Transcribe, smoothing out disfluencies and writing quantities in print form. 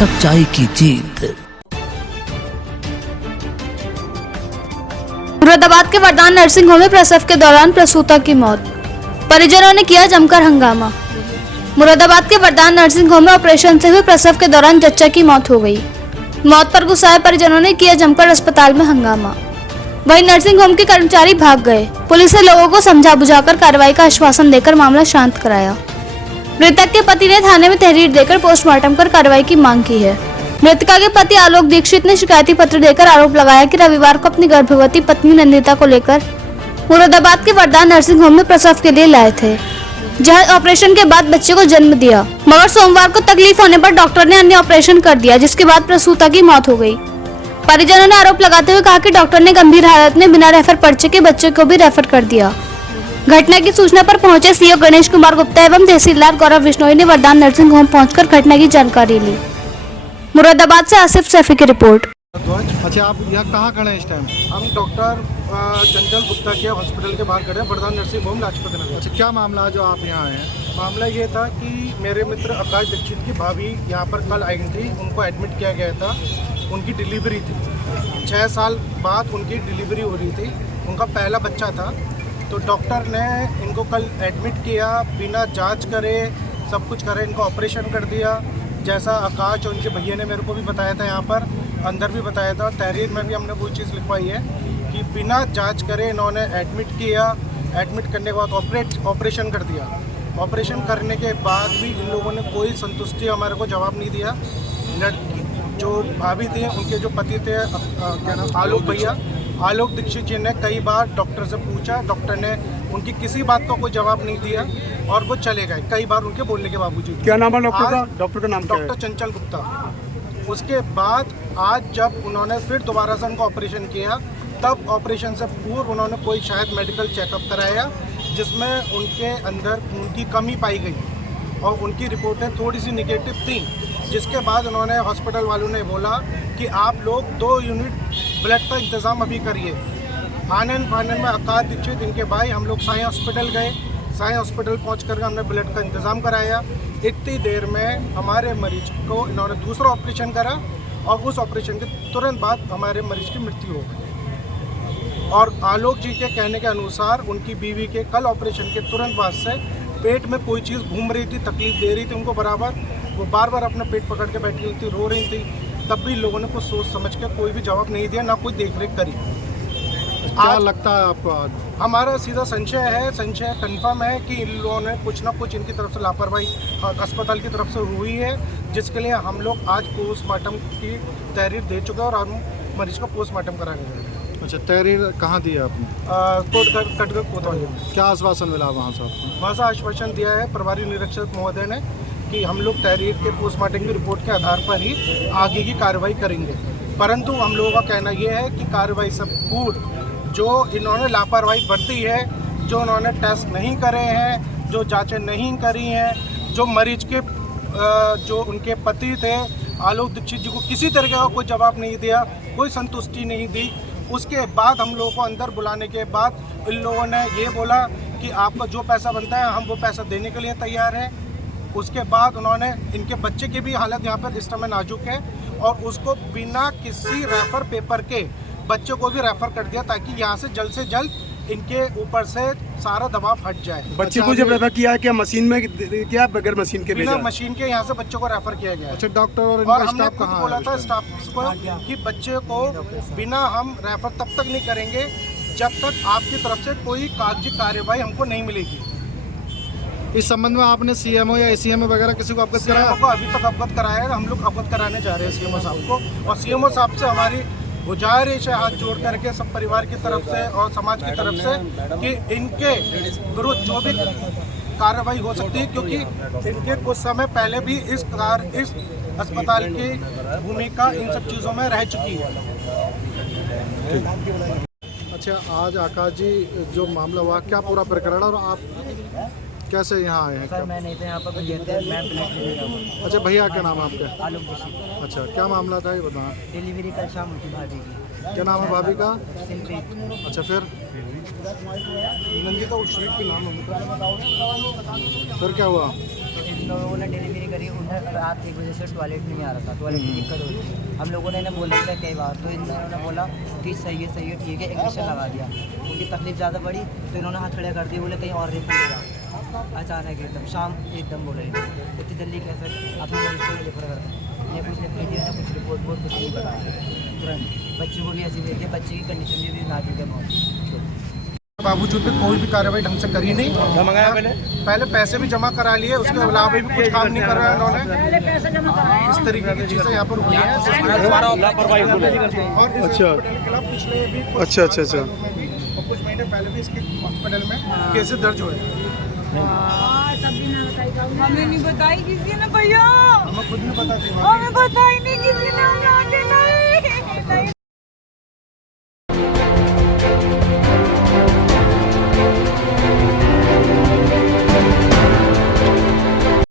सच्चाई की जीत। मुरादाबाद के वरदान नर्सिंग होम में प्रसव के दौरान प्रसूता की मौत, परिजनों ने किया जमकर हंगामा। मुरादाबाद के वरदान नर्सिंग होम में ऑपरेशन से हुए प्रसव के दौरान जच्चा की मौत हो गई। मौत पर गुस्साए परिजनों ने किया जमकर अस्पताल में हंगामा। वहीं नर्सिंग होम के कर्मचारी भाग गए। पुलिस ने लोगों को समझा बुझाकर कार्रवाई का आश्वासन देकर मामला शांत कराया। मृतक के पति ने थाने में तहरीर देकर पोस्टमार्टम कर कार्रवाई की मांग की है। मृतका के पति आलोक दीक्षित ने शिकायती पत्र देकर आरोप लगाया कि रविवार को अपनी गर्भवती पत्नी नंदिता को लेकर मुरादाबाद के वरदान नर्सिंग होम में प्रसव के लिए लाए थे, जहां ऑपरेशन के बाद बच्चे को जन्म दिया, मगर सोमवार को तकलीफ होने पर डॉक्टर ने अन्य ऑपरेशन कर दिया, जिसके बाद प्रसूता की मौत हो गई। परिजनों ने आरोप लगाते हुए कहा कि डॉक्टर ने गंभीर हालत में बिना रेफर पर्चे के बच्चे को भी रेफर कर दिया। घटना की सूचना पर पहुंचे सीओ गणेश कुमार गुप्ता एवं तहसीलदार गौरव बिश्नोई ने वरदान नर्सिंग होम पहुंचकर घटना की जानकारी ली। मुरादाबाद से आसिफ सैफी की रिपोर्ट। अच्छा, आप यहाँ कहाँ खड़े हैं इस टाइम? हम डॉक्टर चंचल गुप्ता के हॉस्पिटल के बाहर खड़े हैं, वरदान नर्सिंग होम लाजपत नगर। अच्छा, क्या मामला है जो आप यहाँ आए हैं? मामला ये था कि मेरे मित्र आकाश दीक्षित की भाभी यहाँ पर कल आई थी, उनको एडमिट किया गया था। उनकी डिलीवरी थी, 6 साल बाद उनकी डिलीवरी हो रही थी, उनका पहला बच्चा था। तो डॉक्टर ने इनको कल एडमिट किया, बिना जांच करे सब कुछ करे इनको ऑपरेशन कर दिया। जैसा आकाश और उनके भैया ने मेरे को भी बताया था, यहाँ पर अंदर भी बताया था, तहरीर में भी हमने वो चीज़ लिखवाई है कि बिना जांच करे इन्होंने एडमिट किया। एडमिट करने के बाद ऑपरेशन कर दिया। ऑपरेशन करने के बाद भी इन लोगों ने कोई संतुष्टि हमारे को जवाब नहीं दिया। लड़की जो भाभी थी, उनके जो पति थे क्या नाम, आलोक दीक्षित जी ने कई बार डॉक्टर से पूछा, डॉक्टर ने उनकी किसी बात का कोई जवाब नहीं दिया और वो चले गए कई बार उनके बोलने के बावजूद। क्या नाम है डॉक्टर का? डॉक्टर का नाम क्या है? डॉक्टर चंचल गुप्ता। उसके बाद आज जब उन्होंने फिर दोबारा से उनको ऑपरेशन किया, तब ऑपरेशन से पूर्व उन्होंने कोई शायद मेडिकल चेकअप कराया, जिसमें उनके अंदर खून की कमी पाई गई और उनकी रिपोर्टें थोड़ी सी निगेटिव थी। जिसके बाद उन्होंने हॉस्पिटल वालों ने बोला कि आप लोग 2 यूनिट ब्लड का इंतज़ाम अभी करिए। आनंद फानन में आकाश दीक्षित इनके भाई हम लोग साई हॉस्पिटल गए। साई हॉस्पिटल पहुँच कर हमने ब्लड का इंतज़ाम कराया। इतनी देर में हमारे मरीज को इन्होंने दूसरा ऑपरेशन करा और उस ऑपरेशन के तुरंत बाद हमारे मरीज की मृत्यु हो गई। और आलोक जी के कहने के अनुसार उनकी बीवी के कल ऑपरेशन के तुरंत बाद से पेट में कोई चीज़ घूम रही थी, तकलीफ दे रही थी उनको बराबर। वो बार बार अपना पेट पकड़ के बैठी हुई थी, रो रही थी। तब भी लोगों ने कुछ सोच समझ के कोई भी जवाब नहीं दिया, ना कोई देखरेख करी। क्या लगता है आपको? आज हमारा सीधा संशय कंफर्म है कि इन लोगों ने कुछ ना कुछ इनकी तरफ से लापरवाही अस्पताल की तरफ से हुई है, जिसके लिए हम लोग आज पोस्टमार्टम की तहरीर दे चुके हैं और हम मरीज को पोस्टमार्टम कराने जा रहे हैं। अच्छा, तहरीर कहाँ दी है आपने? कटगर कोतवाली में। क्या आश्वासन मिला वहाँ से आपको? वहाँ से आश्वासन दिया है प्रभारी निरीक्षक महोदय ने कि हम लोग तहरीर के पोस्टमार्टम की रिपोर्ट के आधार पर ही आगे की कार्रवाई करेंगे। परंतु हम लोगों का कहना ये है कि कार्रवाई से पूर्व जो इन्होंने लापरवाही बरती है, जो उन्होंने टेस्ट नहीं करे हैं, जो जांचें नहीं करी हैं, जो मरीज के जो उनके पति थे आलोक दीक्षित जी को किसी तरह का कोई जवाब नहीं दिया, कोई संतुष्टि नहीं दी। उसके बाद हम लोगों को अंदर बुलाने के बाद इन लोगों ने ये बोला कि आपका जो पैसा बनता है हम वो पैसा देने के लिए तैयार हैं। उसके बाद उन्होंने इनके बच्चे की भी हालत यहाँ पर इस समय नाजुक है और उसको बिना किसी रेफर पेपर के बच्चे को भी रेफर कर दिया ताकि यहाँ से जल्द इनके ऊपर से सारा दबाव हट जाए। बच्चे को जब रेफर किया क्या मशीन में क्या बगैर मशीन के? बिना मशीन के यहाँ से बच्चे को रेफर किया गया। अच्छा, डॉक्टर और हमने खुद बोला था स्टाफ को कि बच्चे को बिना हम रेफर तब तक नहीं करेंगे जब तक आपकी तरफ से कोई कागजी कार्यवाही हमको नहीं मिलेगी। इस संबंध में आपने सीएमओ या एसीएमओ वगैरह किसी को अवगत कराया? को अभी तक अवगत कराया है, हम लोग अवगत कराने जा रहे हैं सीएमओ साहब को। और सीएमओ साहब से हमारी गुजारिश है हाथ जोड़ करके सब परिवार की तरफ से और समाज की तरफ से कि इनके विरुद्ध जो भी कार्रवाई हो सकती है, क्योंकि इनके कुछ समय पहले भी इस अस्पताल की भूमिका इन सब चीज़ों में रह चुकी है। अच्छा, आज आकाश जी जो मामला हुआ, क्या पूरा प्रकरण और आप कैसे यहाँ आए हैं? सर मैं नहीं था यहाँ पर, मैं प्लेट लेने गया। अच्छा, भैया क्या नाम है आपका? आलोक दीक्षित। अच्छा, क्या मामला था ये बताना। डिलीवरी कल शाम हुई थी भाभी की। क्या नाम है भाभी का? सिमरन। अच्छा, फिर नंदिता उश्रीफ के नाम है। फिर क्या हुआ? लोगों ने डिलीवरी करी, उन्हें रात 1 बजे से टॉयलेट नहीं आ रहा था, टॉयलेट की दिक्कत हो रही थी। हम लोगों ने इन्हें बोला था कई बार, तो इन्होंने बोला कि सही है ठीक है, इंजेक्शन लगा दिया। उनकी तकलीफ ज़्यादा बढ़ी तो इन्होंने हाथ खड़े कर दिए, बोले कहीं और रेफर लेगा। अचानक एकदम शाम एकदम बोले इतनी जल्दी कैसे अपने मरीज को रेफर करते हैं, ने कुछ लिख के दिया, ने कुछ रिपोर्ट कुछ नहीं बताया तुरंत। बच्चे को भी ऐसी देखिए, बच्चे की कंडीशन भी नाजुक है बहुत। बावजूद भी कोई भी कार्रवाई ढंग से करी नहीं। पहले पैसे भी जमा करा लिए, उसके अलावा भी कुछ काम नहीं कर रहे हैं इन्होंने। इस तरीके की चीज़ें यहाँ पर हुई हैं और इस अच्छा। हॉस्पिटल के खिलाफ पिछले भी कुछ अच्छा, अच्छा, अच्छा। और कुछ महीने पहले भी इसके हॉस्पिटल में केसेस दर्ज हुए। हमें नहीं बताई किसी ने भैया, हमें खुद नहीं पता थी। हमें बताई नहीं किसी ने, हमें आगे नहीं